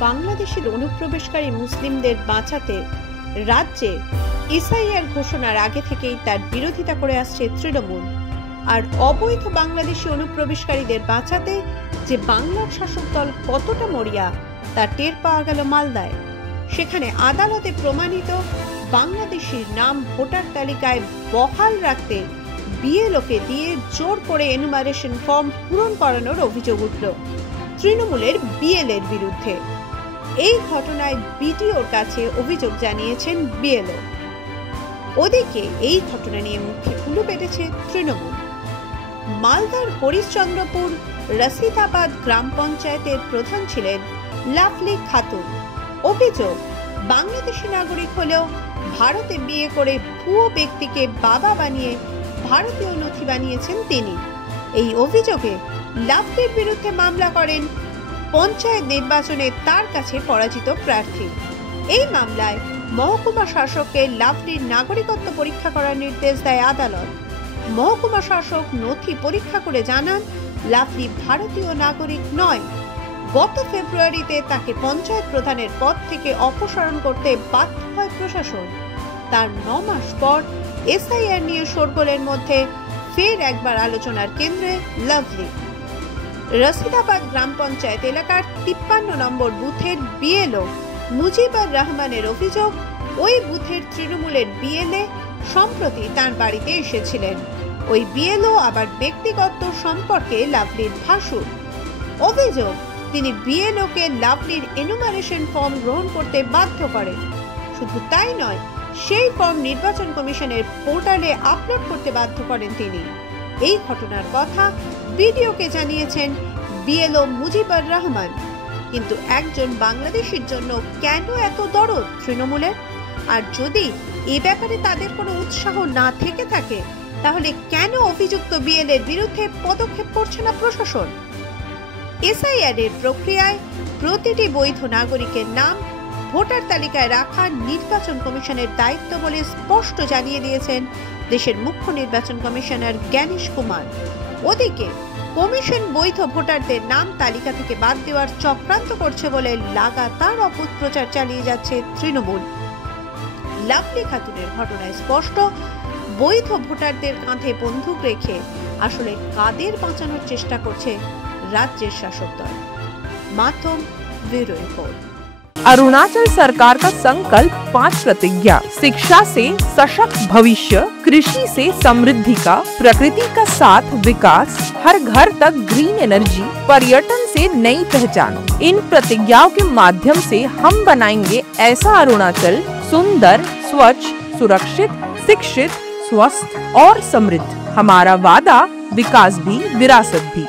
বাংলাদেশের অনুপ্রবেশকারী মুসলিমদের বাঁচাতে রাজ্যে এসআইআর ঘোষণার আগে থেকেই তার বিরোধিতা করে আসছে তৃণমূল। আর অবৈধ বাংলাদেশি অনুপ্রবেশকারীদের বাঁচাতে যে বাংলার শাসক দল কতটা মরিয়া তা টের পাওয়া গেল মালদায়। সেখানে আদালতে প্রমাণিত বাংলাদেশির নাম ভোটার তালিকায় বহাল রাখতে বিএলওকে দিয়ে জোর করে এনুমারেশন ফর্ম পূরণ করানোর অভিযোগ উঠল তৃণমূলের বিএলএর বিরুদ্ধে। এই ঘটনায় বিডিওর কাছে অভিযোগ জানিয়েছেন বিএলও। ওদিকে এই ঘটনা নিয়ে মুখে কুলু পেটেছে তৃণমূল। মালদার হরিশ্চন্দ্রপুর রশিদাবাদ গ্রাম পঞ্চায়েতের প্রধান ছিলেন লাভলি খাতুন। অভিযোগ, বাংলাদেশি নাগরিক হলেও ভারতে বিয়ে করে ভুয়ো ব্যক্তিকে বাবা বানিয়ে ভারতীয় নথি বানিয়েছেন তিনি। এই অভিযোগে লাভলির বিরুদ্ধে মামলা করেন পঞ্চায়েত নির্বাচনে তার কাছে পরাজিত প্রার্থী। এই মামলায় মহকুমা শাসককে লাভলির নাগরিকত্ব পরীক্ষা করার নির্দেশ দেয় আদালত। মহকুমা শাসক নথি পরীক্ষা করে জানান লাভলি ভারতীয় নাগরিক নয়। গত ফেব্রুয়ারিতে তাকে পঞ্চায়েত প্রধানের পদ থেকে অপসারণ করতে বাধ্য হয় প্রশাসন। তার 9 মাস পর এসআইআর নিয়ে শোরগোলের মধ্যে ফের একবার আলোচনার কেন্দ্রে লাভলি। রশিদাবাদ গ্রাম পঞ্চায়েত এলাকার 53 নম্বর বুথের বিএলও মুজিবুর রহমানের অভিযোগ, ওই বুথের তৃণমূলের বিএলএ সম্প্রতি তার বাড়িতে এসেছিলেন। ওই বিএলও আবার ব্যক্তিগত সম্পর্কে লাভলির ভাসুর। অভিযোগ, তিনি বিএলওকে লাভলির এনুমারেশন ফর্ম গ্রহণ করতে বাধ্য করেন। শুধু তাই নয়, সেই ফর্ম নির্বাচন কমিশনের পোর্টালে আপলোড করতে বাধ্য করেন তিনি। এই ঘটনার কথা বিডিওকে জানিয়েছেন বিএলও মুজিবুর রহমান। কিন্তু একজন বাংলাদেশির জন্য কেন এত দরদ তৃণমূলের? আর যদি এ ব্যাপারে তাদের কোনো উৎসাহ না থেকে থাকে, তাহলে কেন অভিযুক্ত বিএলএর বিরুদ্ধে পদক্ষেপ করছে না প্রশাসন? এসআইআর এর প্রক্রিয়ায় প্রতিটি বৈধ নাগরিকের নাম ভোটার তালিকায় রাখা নির্বাচন কমিশনের দায়িত্ব বলে স্পষ্ট জানিয়ে দিয়েছেন দেশের মুখ্য নির্বাচন কমিশনার জ্ঞানেশ কুমার। ওদিকে কমিশন বৈধ ভোটারদের নাম তালিকা থেকে বাদ দেওয়ার চক্রান্ত করছে বলে লাগাতার অপপ্রচার চালিয়ে যাচ্ছে তৃণমূল। লাভলি খাতুনের ঘটনায় স্পষ্ট, বৈধ ভোটারদের কাঁধে বন্দুক রেখে আসলে কাদের বাঁচানোর চেষ্টা করছে राज्य शासक दल। माध्यम ब्यूरो रिपोर्ट। अरुणाचल सरकार का संकल्प 5 प्रतिज्ञा: शिक्षा से सशक्त भविष्य, कृषि से समृद्धि का, प्रकृति का साथ विकास, हर घर तक ग्रीन एनर्जी, पर्यटन से नई पहचान। इन प्रतिज्ञाओं के माध्यम से हम बनाएंगे ऐसा अरुणाचल सुंदर, स्वच्छ, सुरक्षित, शिक्षित, स्वस्थ और समृद्ध। हमारा वादा, विकास भी विरासत भी।